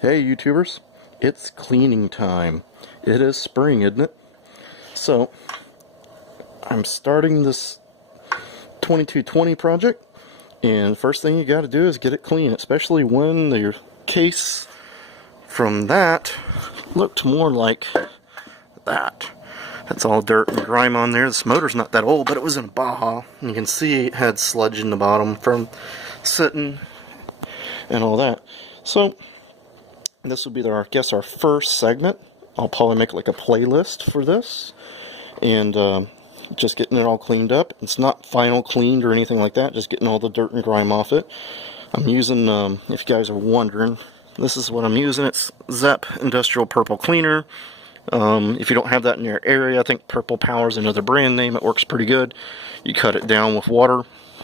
Hey YouTubers, it's cleaning time. It is spring, isn't it? So, I'm starting this 2220 project, and first thing you gotta do is get it clean, especially when the case from that looked more like that. That's all dirt and grime on there. This motor's not that old, but it was in a Baja, and you can see it had sludge in the bottom from sitting and all that. So, this will be our first segment. I'll probably make like a playlist for this, and just getting it all cleaned up. It's not final cleaned or anything like that, just getting all the dirt and grime off it. I'm using, if you guys are wondering, this is what I'm using. It's Zep Industrial Purple Cleaner. If you don't have that in your area, I think Purple Power is another brand name. It works pretty good. You cut it down with water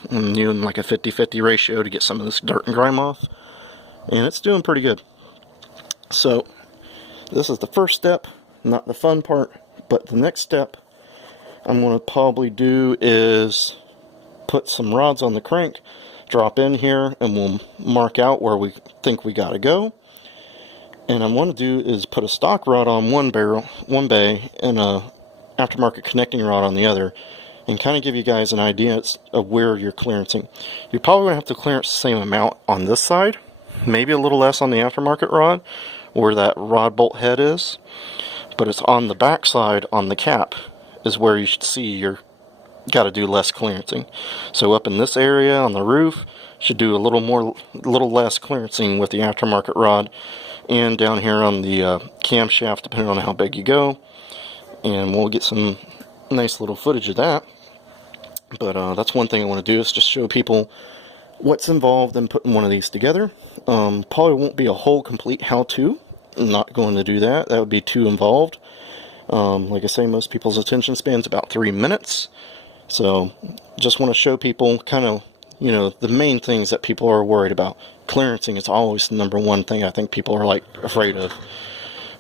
and using like a 50-50 ratio to get some of this dirt and grime off, and it's doing pretty good. So, this is the first step, not the fun part, but the next step I'm going to probably do is put some rods on the crank, drop in here, and we'll mark out where we think we got to go. And I want to do is put a stock rod on one bay, and a aftermarket connecting rod on the other, and kind of give you guys an idea of where you're clearancing. You're probably going to have to clearance the same amount on this side, maybe a little less on the aftermarket rod, where that rod bolt head is, but it's on the back side on the cap is where you should see you're got to do less clearancing. So up in this area on the roof should do a little less clearancing with the aftermarket rod, and down here on the camshaft, depending on how big you go. And we'll get some nice little footage of that. But that's one thing I want to do, is just show people what's involved in putting one of these together. Probably won't be a whole complete how-to. I'm not going to do that. That would be too involved. Like I say, most people's attention span's about 3 minutes. So, just want to show people kind of, the main things that people are worried about. Clearancing is always the number one thing I think people are afraid of.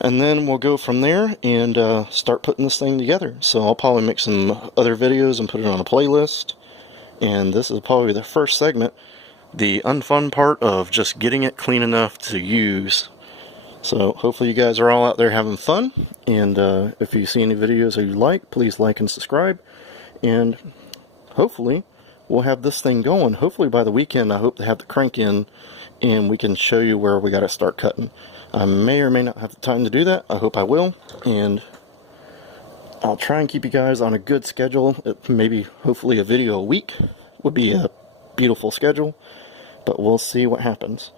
And then we'll go from there and start putting this thing together. So I'll probably make some other videos and put it on a playlist. And this is probably the first segment, the unfun part of just getting it clean enough to use. So hopefully you guys are all out there having fun, and if you see any videos that you like, please like and subscribe, and hopefully we'll have this thing going. Hopefully by the weekend I hope to have the crank in, and we can show you where we got to start cutting. I may or may not have the time to do that. I hope I will, and I'll try and keep you guys on a good schedule. Maybe hopefully a video a week would be a beautiful schedule, but we'll see what happens.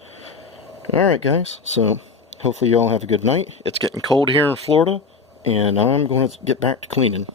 Alright guys, so hopefully you all have a good night. It's getting cold here in Florida, and I'm going to get back to cleaning.